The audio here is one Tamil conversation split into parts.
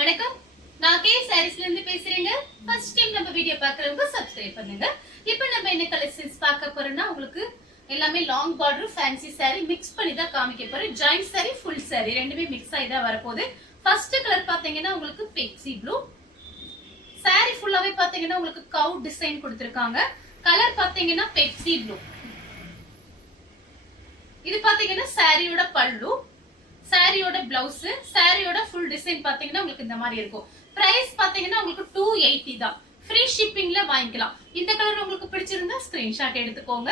வணக்கம், நான் கே சாரீஸ்ல இருந்து பேசுறேங்க. ஃபர்ஸ்ட் டைம் நம்ம வீடியோ பார்க்கறவங்க சப்ஸ்கிரைப் பண்ணுங்க. இப்போ நம்ம என்ன கலெக்ஷன்ஸ் பார்க்க போறோம்னா உங்களுக்கு எல்லாமே long border fancy saree mix பண்ணி தான் காமிக்க போறேன். ஜாயிண்ட் saree ஃபுல் saree ரெண்டுமே மிக்ஸ் ஆயி தான் வரப்போகுது. ஃபர்ஸ்ட் கலர் பாத்தீங்கன்னா உங்களுக்கு பெப்சி ப்ளூ. saree ஃபுல்லாவே பாத்தீங்கன்னா உங்களுக்கு கவ் டிசைன் கொடுத்திருக்காங்க. கலர் பாத்தீங்கன்னா பெப்சி ப்ளூ. இது பாத்தீங்கன்னா சாரியோட பல்லு, சாரியோட பிளவுஸ், சாரியோட ஃபுல் டிசைன் பாத்தீங்கன்னா உங்களுக்கு இந்த மாதிரி இருக்கும். பிரைஸ் பாத்தீங்கன்னா உங்களுக்கு 280 தான். ஃப்ரீ ஷிப்பிங்ல வாங்கிக்கலாம். இந்த கலர் உங்களுக்கு பிடிச்சிருந்தா ஸ்கிரீன்ஷாட் எடுத்துக்கோங்க.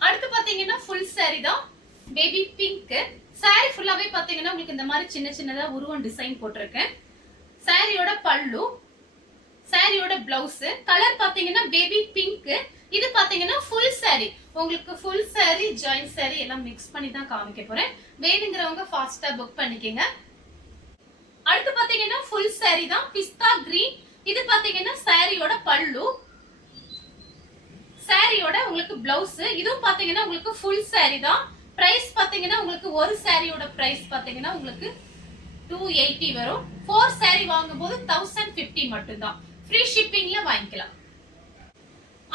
அடுத்து பாத்தீங்கன்னா ஃபுல் saree தான், பேபி பிங்க். saree ஃபுல்லாவே பாத்தீங்கன்னா உங்களுக்கு இந்த மாதிரி சின்ன சின்னதா உருவம் டிசைன் போட்டிருக்கேன். சாரியோட பல்லு, சாரியோட பிளவுஸ், கலர் பாத்தீங்கன்னா பேபி பிங்க். இது பாத்தீங்கன்னா ஃபுல் saree. உங்களுக்கு ஃபுல் saree ஜாயிண்ட் saree எல்லாம் மிக்ஸ் பண்ணி தான் காமிக்க போறேன். வேணுங்கிறவங்க ஃபாஸ்டா புக் பண்ணிக்கங்க. அடுத்து பாத்தீங்கன்னா ஃபுல் saree தான், பிஸ்தா கிரீன். இது பாத்தீங்கன்னா சாரியோட பல்லு, சாரியோட உங்களுக்கு பிளவுஸ். இதுவும் பாத்தீங்கன்னா உங்களுக்கு ஃபுல் saree தான். பிரைஸ் பாத்தீங்கன்னா உங்களுக்கு ஒரு சாரியோட பிரைஸ் பாத்தீங்கன்னா உங்களுக்கு 280 வரும். 4 saree வாங்கும்போது 1050 மட்டும் தான். ஃப்ரீ ஷிப்பிங்ல வாங்கிக்கலாம்.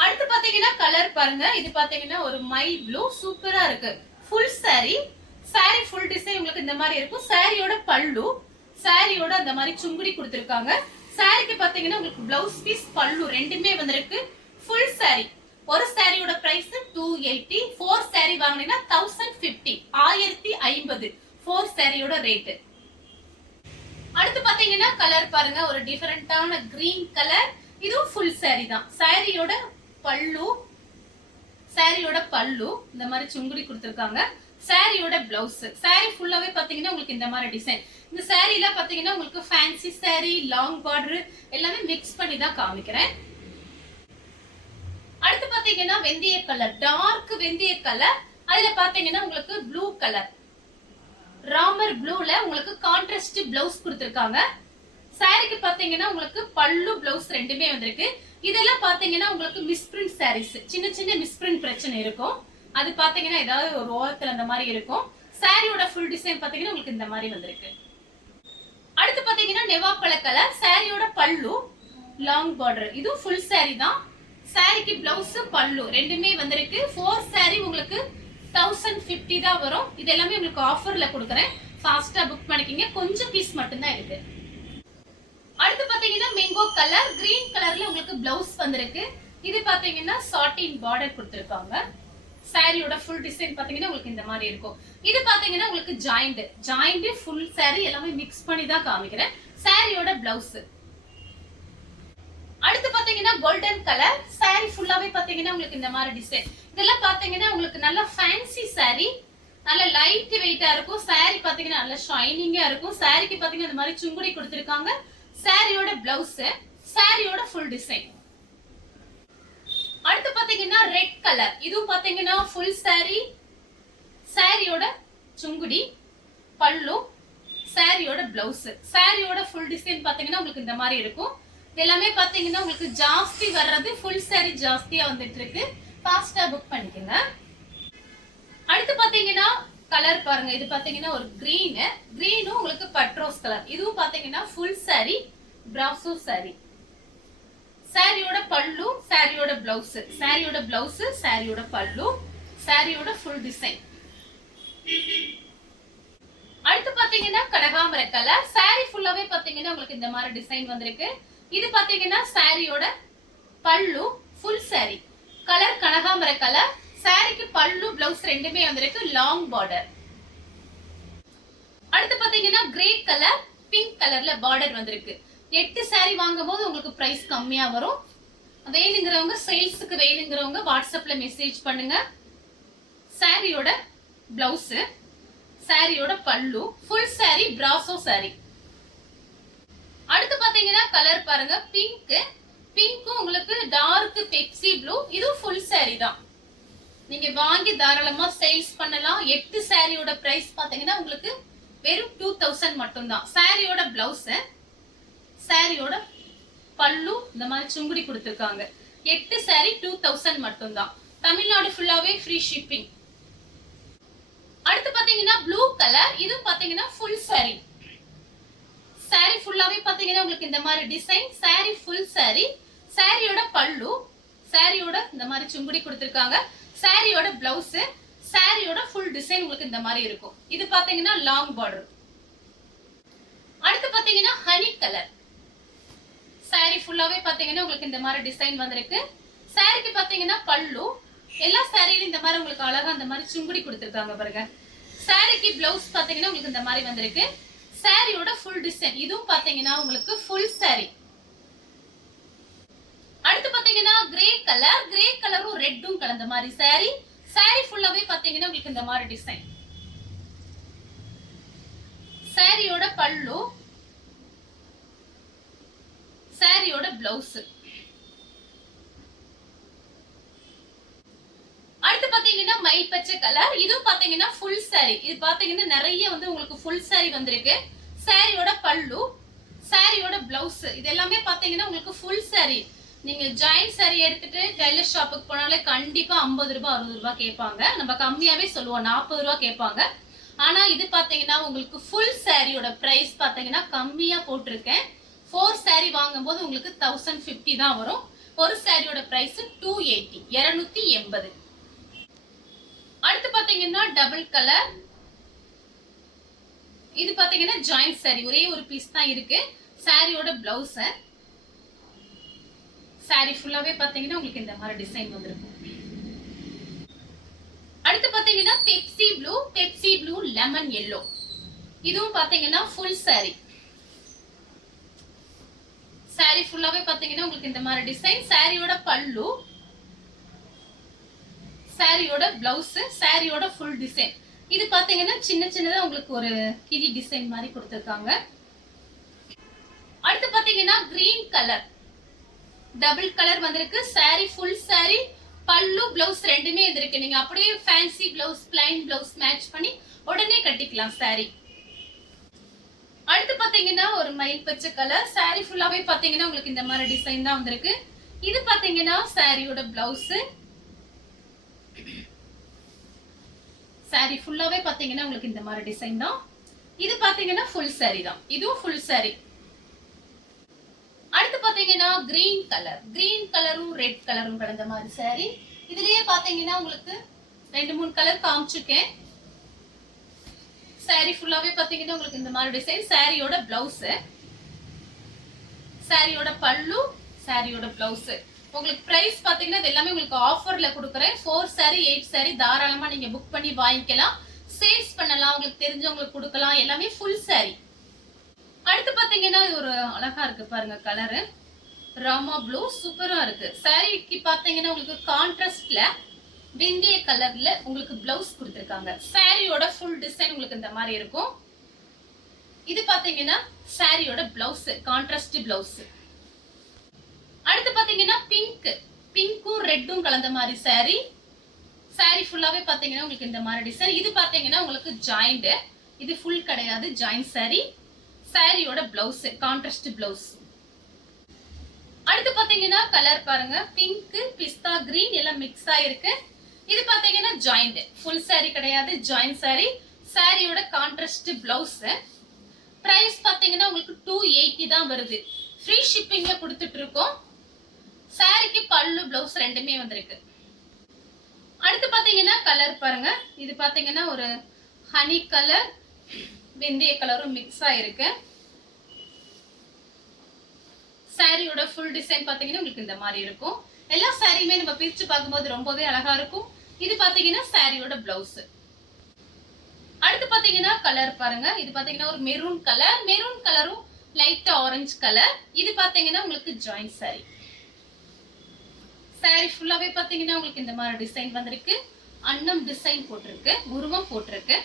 அடுத்து பாத்தீங்கன்னா கலர் பாருங்க. இது பாத்தீங்கன்னா ஒரு மைல் ப்ளூ, சூப்பரா இருக்கு. Full saree, saree full design உங்களுக்கு இந்த மாதிரி இருக்கும். சாரியோட பல்லு, சாரியோட அந்த மாதிரி சுங்குடி கொடுத்திருக்காங்க. சாரிக்கு பாத்தீங்கன்னா உங்களுக்கு பிளவுஸ் பீஸ் பல்லு ரெண்டுமே வந்திருக்கு. Full saree. ஒரு சாரியோட பிரைஸ் 280. 4 saree வாங்குனீங்கன்னா 1050, 1050. 4 சாரியோட ரேட். அடுத்து பாத்தீங்கன்னா கலர் பாருங்க, ஒரு டிஃபரெண்டான கிரீன் கலர். இதுவும் ஃபுல் saree தான். சாரியோட பல்லு, சாரியோட பல்லு இந்த மாதிரி சுங்குடி கொடுத்திருக்காங்க. சாரியோட பிளவுஸ், saree ஃபுல்லாவே பாத்தீங்கன்னா உங்களுக்கு இந்த மாதிரி டிசைன். இந்த சாரீல பாத்தீங்கன்னா உங்களுக்கு ஃபேன்சி saree, லாங் பார்டர் எல்லாமே மிக்ஸ் பண்ணி தான் காமிக்கிறேன். அடுத்து பாத்தீங்கன்னா வெந்தய கலர், டார்க் வெந்தய கலர். அதுல பாத்தீங்கன்னா உங்களுக்கு ப்ளூ கலர், ராமர் ப்ளூல உங்களுக்கு கான்ட்ராஸ்ட் பிளவுஸ் கொடுத்திருக்காங்க. சாரிக்கு பாத்தீங்கன்னா உங்களுக்கு பல்லு பிளவுஸ் ரெண்டுமே வந்திருக்கு. இதெல்லாம் பாத்தீங்கன்னா உங்களுக்கு மிஸ்பிரிண்ட் சாரீஸ், சின்ன சின்ன மிஸ்பிரிண்ட் பிரச்சனை இருக்கும். அது பாத்தீங்கன்னா ஏதாவது ஒரு ஓரத்துல அந்த மாதிரி இருக்கும். சாரியோட ஃபுல் டிசைன் பாத்தீங்கன்னா உங்களுக்கு இந்த மாதிரி வந்திருக்கு. அடுத்து பாத்தீங்கன்னா நெவாப்பழ கலர், சாரியோட பல்லு லாங் பார்டர். இதுவும் ஃபுல் saree தான். சாரிக்கு பிளவுஸ் பல்லு ரெண்டுமே வந்திருக்கு. 4 saree உங்களுக்கு 1050 தான் வரும். இது எல்லாமே உங்களுக்கு ஆஃபர்ல கொடுக்குறேன். ஃபாஸ்டா புக் பண்ணிக்கங்க. கொஞ்சம் பீஸ் மட்டும் தான் இருக்கு. அடுத்து பாத்தீங்கன்னா மேங்கோ கலர், கிரீன் கலர்ல உங்களுக்கு பிளவுஸ் வந்திருக்கு. இது பாத்தீங்கன்னா சாட்டின் பார்டர் கொடுத்திருக்காங்க. சாரியோட ஃபுல் டிசைன் பாத்தீங்கன்னா உங்களுக்கு இந்த மாதிரி இருக்கும். இது பாத்தீங்கன்னா உங்களுக்கு ஜாயிண்ட் ஃபுல் saree எல்லாமே மிக்ஸ் பண்ணி தான் காமிக்கிறேன். சாரியோட பிளவுஸ். அடுத்து பாத்தீங்கன்னா கோல்டன் கலர், saree ஃபுல்லாவே பாத்தீங்கன்னா உங்களுக்கு இந்த மாதிரி டிசைன். இதெல்லாம் பாத்தீங்கன்னா உங்களுக்கு நல்ல ஃபேன்சி saree, நல்ல லைட் வெயிட்டா இருக்கும். saree பாத்தீங்கன்னா நல்ல ஷைனிங்கா இருக்கும். சாரிக்கு பாத்தீங்கன்னா இந்த மாதிரி சுங்குடி கொடுத்திருக்காங்க. சாரியோட பிளவுஸ், சாரியோட ஃபுல் டிசைன். அடுத்து பாத்தீங்கன்னா ரெட் கலர். இதுவும் பாத்தீங்கன்னா ஃபுல் saree, சாரியோட சுங்குடி, பல்லு, சாரியோட பிளவுஸ், சாரியோட ஃபுல் டிசைன் பாத்தீங்கன்னா உங்களுக்கு இந்த மாதிரி இருக்கும். எல்லாமே பாத்தீங்கன்னா உங்களுக்கு ஜாஸ்தி வர்றது ஃபுல் saree ஜாஸ்தியா வந்துட்டு இருக்கு. ஃபாஸ்டா புக் பண்ணிக்கங்க. அடுத்து பாத்தீங்கன்னா கலர் பாருங்க. இது பாத்தீங்கன்னா ஒரு கிரீனும் உங்களுக்கு பட்ரோஸ் கலர். இதுவும் பாத்தீங்கன்னா ஃபுல் saree, பிராசோ saree. சாரியோட பல்லு, சாரியோட பிளவுஸ், சாரியோட பிளவுஸ், சாரியோட பல்லு, சாரியோட ஃபுல் டிசைன். அடுத்து பாத்தீங்கன்னா கனகாம்பர கலர். saree ஃபுல்லாவே பாத்தீங்கன்னா உங்களுக்கு இந்த மாதிரி டிசைன் வந்திருக்கு. இது பாத்தீங்கன்னா சாரியோட பல்லு, ஃபுல் saree. கலர் கனகாம்பர கலர். சாரிக்கு பல்லு பிளவுஸ் ரெண்டுமே வந்திருக்கு. Long border. அடுத்து பாத்தீங்கன்னா கிரே கலர், பிங்க் கலர்ல பார்டர் வந்திருக்கு. 8 saree வாங்கும்போது உங்களுக்கு பிரைஸ் கம்மியா வரும். வேணுங்கிறவங்க, சேல்ஸுக்கு வேணுங்கிறவங்க வாட்ஸ்அப்ல மெசேஜ் பண்ணுங்க. சாரியோட பிளவுஸ், சாரியோட pallu, full saree, brasso saree. அடுத்து பாத்தீங்கன்னா கலர் பாருங்க, பிங்க்கும் உங்களுக்கு டார்க் பெப்சி ப்ளூ. இதுவும் ஃபுல் saree தான். நீங்க வாங்கி தாராளமா சேல்ஸ் பண்ணலாம். 8 சாரியோட பிரைஸ் பாத்தீங்கன்னா உங்களுக்கு வெறும் 2000 மட்டும் தான். சாரியோட பிளவுஸ், சாரியோட பல்லு இந்த மாதிரி சுங்குடி கொடுத்திருக்காங்க. 8 saree 2000 மட்டும் தான். தமிழ்நாடு ஃபுல்லாவே ஃப்ரீ ஷிப்பிங். அடுத்து பாத்தீங்கன்னா ப்ளூ கலர். இது பாத்தீங்கன்னா ஃபுல் saree. பாத்தீங்கன்னா உங்களுக்கு இந்த மாதிரி டிசைன் saree ஃபுல் saree சாரியோட பல்லு சாரியோட இந்த மாதிரி சுங்குடி கொடுத்திருக்காங்க சாரியோட பிளவுஸ் சாரியோட ஃபுல் டிசைன் உங்களுக்கு இந்த மாதிரி இருக்கும் இது பாத்தீங்கன்னா லாங் பார்டர் அடுத்து பாத்தீங்கன்னா ஹனி கலர் சாரி ஃபுல்லாவே பாத்தீங்கன்னா உங்களுக்கு இந்த மாதிரி டிசைன் வந்திருக்கு சாரிக்கு பாத்தீங்கன்னா பல்லு எல்லா சாரியிலும் இந்த மாதிரி உங்களுக்கு அழகா இந்த மாதிரி சுங்குடி கொடுத்திருக்காங்க பாருங்க சாரிக்கு பிளவுஸ் பாத்தீங்கன்னா உங்களுக்கு இந்த மாதிரி வந்திருக்கு சாரியோட ஃபுல் டிசைன் இதுவும் பாத்தீங்கன்னா உங்களுக்கு ஃபுல் சாரி அடுத்து பாத்தீங்கன்னா கிரே கலரும் ரெட்டும் கலந்த மாதிரி சாரி சாரி ஃபுல்லாவே பாத்தீங்கன்னா உங்களுக்கு இந்த மாதிரி டிசைன் சாரியோட பல்லு சாரியோட பிளவுஸ் அடுத்து பாத்தீங்கன்னா மயில் பச்சை கலர் இதுவும் பாத்தீங்கன்னா ஃபுல் சாரி இது பாத்தீங்கன்னா நிறைய வந்து உங்களுக்கு ஃபுல் சாரி வந்திருக்கு சாரியோட பல்லு சாரியோட பிளவுஸ் இது எல்லாமே பாத்தீங்கன்னா உங்களுக்கு ஃபுல் சாரி நீங்க ஜாயின் சாரி எடுத்துட்டு டெய்லர் ஷாப்புக்கு போனாலே கண்டிப்பா 50 ரூபாய் 60 ரூபாய் கேட்பாங்க நம்ம கம்மியாவே சொல்லுவோம் 40 ரூபாய் கேட்பாங்க ஆனா இது பாத்தீங்கன்னா உங்களுக்கு ஃபுல் சாரியோட பிரைஸ் பாத்தீங்கன்னா கம்மியா போட்டிருக்கேன் 4 சாரி வாங்கும்போது உங்களுக்கு 1050 தான் வரும் ஒரு சாரியோட பிரைஸ் 280 அடுத்து பாத்தீங்கன்னா டபுள் கலர் இது பாத்தீங்கன்னா ஜாயின் சாரி ஒரே ஒரு பீஸ் தான் இருக்கு சாரியோட பிளவுஸ் சாரி ஃபுல்லாவே பாத்தீங்கன்னா உங்களுக்கு இந்த மாதிரி டிசைன் வந்திருக்கும் அடுத்து பாத்தீங்கன்னா பெப்சி ப்ளூ லெமன் yellow இதுவும் பாத்தீங்கன்னா ஃபுல் சாரி சாரி ஃபுல்லாவே பாத்தீங்கன்னா உங்களுக்கு இந்த மாதிரி டிசைன் சாரியோட பல்லு சாரியோட பிளவுஸ் சாரியோட ஃபுல் டிசைன் இது பாத்தீங்கன்னா சின்ன சின்னதா உங்களுக்கு ஒரு கிளி டிசைன் மாதிரி கொடுத்திருக்காங்க அடுத்து பாத்தீங்கன்னா கிரீன் கலர் டபுள் கலர் வந்திருக்கு சாரி ஃபுல் சாரி பல்லு பிளவுஸ் ரெண்டுமே இருக்கு நீங்க அப்படியே fancy blouse plain blouse match பண்ணி உடனே கட்டிக்கலாம் சாரி அடுத்து பாத்தீங்கன்னா ஒரு மயில் பச்சை கலர் சாரி ஃபுல்லாவே பாத்தீங்கன்னா உங்களுக்கு இந்த மாதிரி டிசைன் தான் வந்திருக்கு இது பாத்தீங்கன்னா சாரியோட பிளவுஸ் சாரி ஃபுல்லாவே பாத்தீங்கன்னா உங்களுக்கு இந்த மாதிரி டிசைன் தான் இது பாத்தீங்கன்னா ஃபுல் சாரி தான் இதுவும் ஃபுல் சாரி அடுத்து பாத்தீங்கன்னா கிரீன் கலரும் ரெட் கலரும் கலந்த மாதிரி சாரி இதுலயே பாத்தீங்கன்னா உங்களுக்கு 2-3 கலர் காமிச்சிருக்கேன் சாரி ஃபுல்லாவே பாத்தீங்கன்னா உங்களுக்கு இந்த மாதிரி டிசைன் சாரியோட பிளவுஸ் சாரியோட பல்லு சாரியோட பிளவுஸ் உங்களுக்கு பிரைஸ் பாத்தீங்கன்னா இது எல்லாமே உங்களுக்கு ஆஃபர்ல கொடுக்குறேன் 4 சாரி 8 சாரி தாராளமா நீங்க புக் பண்ணி வாங்கிக்கலாம் சேல்ஸ் பண்ணலாம் உங்களுக்கு தெரிஞ்சவங்களுக்கு கொடுக்கலாம் எல்லாமே ஃபுல் சாரி அடுத்து பாத்தீங்கன்னா இது ஒரு அழகா இருக்கு பாருங்க கலரு ராமா ப்ளூ சூப்பரா இருக்கு சாரிக்கு பாத்தீங்கன்னா உங்களுக்கு கான்ட்ராஸ்ட்ல வெந்தய கலர்ல உங்களுக்கு பிளவுஸ் கொடுத்திருக்காங்க சாரியோட ஃபுல் டிசைன் உங்களுக்கு இந்த மாதிரி இருக்கும் இது பாத்தீங்கன்னா சாரியோட பிளவுஸ் கான்ட்ராஸ்ட் பிளவுஸ் அடுத்து பாத்தீங்கன்னா பிங்க்கும் ரெட்டும் கலந்த மாதிரி சாரி சாரி ஃபுல்லாவே பாத்தீங்கன்னா உங்களுக்கு இந்த மாதிரி டிசைன் இது பாத்தீங்கன்னா உங்களுக்கு ஜாயிண்ட் இது ஃபுல் கிடையாது ஜாயின் சாரி சாரியோட பிளவுஸ் கான்ட்ராஸ்ட் பிளவுஸ் அடுத்து பாத்தீங்கன்னா கலர் பாருங்க பிங்க் பிஸ்தா கிரீன் எல்லாம் மிக்ஸ் ஆயிருக்கு இது பாத்தீங்கன்னா ஜாயிண்ட் ஃபுல் சாரி கிடையாது ஜாயின் சாரி சாரியோட கான்ட்ராஸ்ட் பிளவுஸ் பிரைஸ் பாத்தீங்கன்னா உங்களுக்கு 280 தான் வருது ஃப்ரீ ஷிப்பிங்ல கொடுத்துட்டு இருக்கோம் சாரிக்கு பல்லு பிளவுஸ் ரெண்டுமே வந்திருக்கு அடுத்து பாத்தீங்கன்னா கலர் பாருங்க இது பாத்தீங்கன்னா ஒரு ஹனி கலர் வெந்தய கலரும் மிக்ஸ் ஆயிருக்கு சாரியோட ஃபுல் டிசைன் பாத்தீங்கன்னா உங்களுக்கு இந்த மாதிரி இருக்கும் எல்லா சாரியுமே நம்ம பிரிச்சு பார்க்கும்போது ரொம்பவே அழகா இருக்கும் இது பாத்தீங்கன்னா சாரியோட பிளவுஸ் அடுத்து பாத்தீங்கன்னா கலர் பாருங்க இது பாத்தீங்கன்னா ஒரு மெரூன் கலரும் லைட் ஆரஞ்சு கலர் இது பாத்தீங்கன்னா உங்களுக்கு ஜாயின் சாரி சாரி ஃபுல்லாவே பாத்தீங்கன்னா உங்களுக்கு இந்த மாதிரி டிசைன் வந்திருக்கு அன்னம் டிசைன் போட்டிருக்கு உருவம் போட்டிருக்கு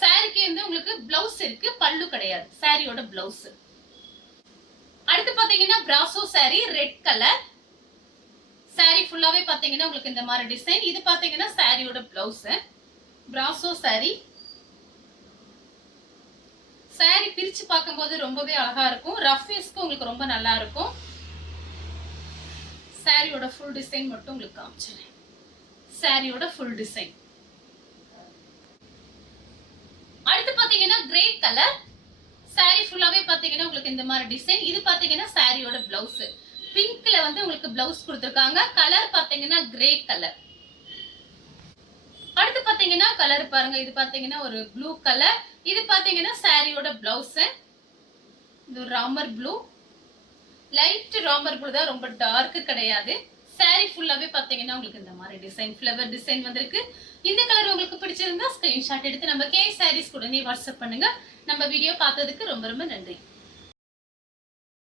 சாரிக்கு வந்து உங்களுக்கு பிளவுஸ் இருக்கு பல்லு கிடையாது சாரியோட பிளவுஸ் அடுத்து பாத்தீங்கன்னா brasso sorry red colour sorry ஃபுல்லாவே பாத்தீங்கன்னா உங்களுக்கு இந்த மாதிரி டிசைன் இது பாத்தீங்கன்னா சாரியோட பிளவுஸ் பிராசோ சாரி சாரி பிரிச்சு பார்க்கும்போது ரொம்பவே அழகா இருக்கும் ரஃப் யூஸ்க்கு உங்களுக்கு ரொம்ப நல்லா இருக்கும் சாரியோட ஃபுல் டிசைன் மட்டும் உங்களுக்கு காமிச்சேன் சாரியோட ஃபுல் டிசைன் அடுத்து பாத்தீங்கன்னா கிரே கலர் saree ஃபுல்லாவே பாத்தீங்கன்னா உங்களுக்கு இந்த மாதிரி டிசைன். இது பாத்தீங்கன்னா சாரியோட பிளவுஸ். பிங்க்ல வந்து உங்களுக்கு பிளவுஸ் கொடுத்திருக்காங்க. கலர் பாத்தீங்கன்னா கிரே கலர். அடுத்து பாத்தீங்கன்னா கலர் பாருங்க. இது பாத்தீங்கன்னா ஒரு ப்ளூ கலர். இது பாத்தீங்கன்னா சாரியோட பிளவுஸ். இது Ramar blue. Light Ramar blue தான், ரொம்ப டார்க் கிடையாது. சாரி ஃபுல்லாவே பாத்தீங்கன்னா உங்களுக்கு இந்த மாதிரி டிசைன், ஃப்ளவர் டிசைன் வந்திருக்கு. இந்த கலர் உங்களுக்கு பிடிச்சிருந்தா ஸ்கிரீன்ஷாட் எடுத்து நம்ம கே சாரீஸ் உடனே வாட்ஸ்அப் பண்ணுங்க. நம்ம வீடியோ பார்த்ததுக்கு ரொம்ப ரொம்ப நன்றி.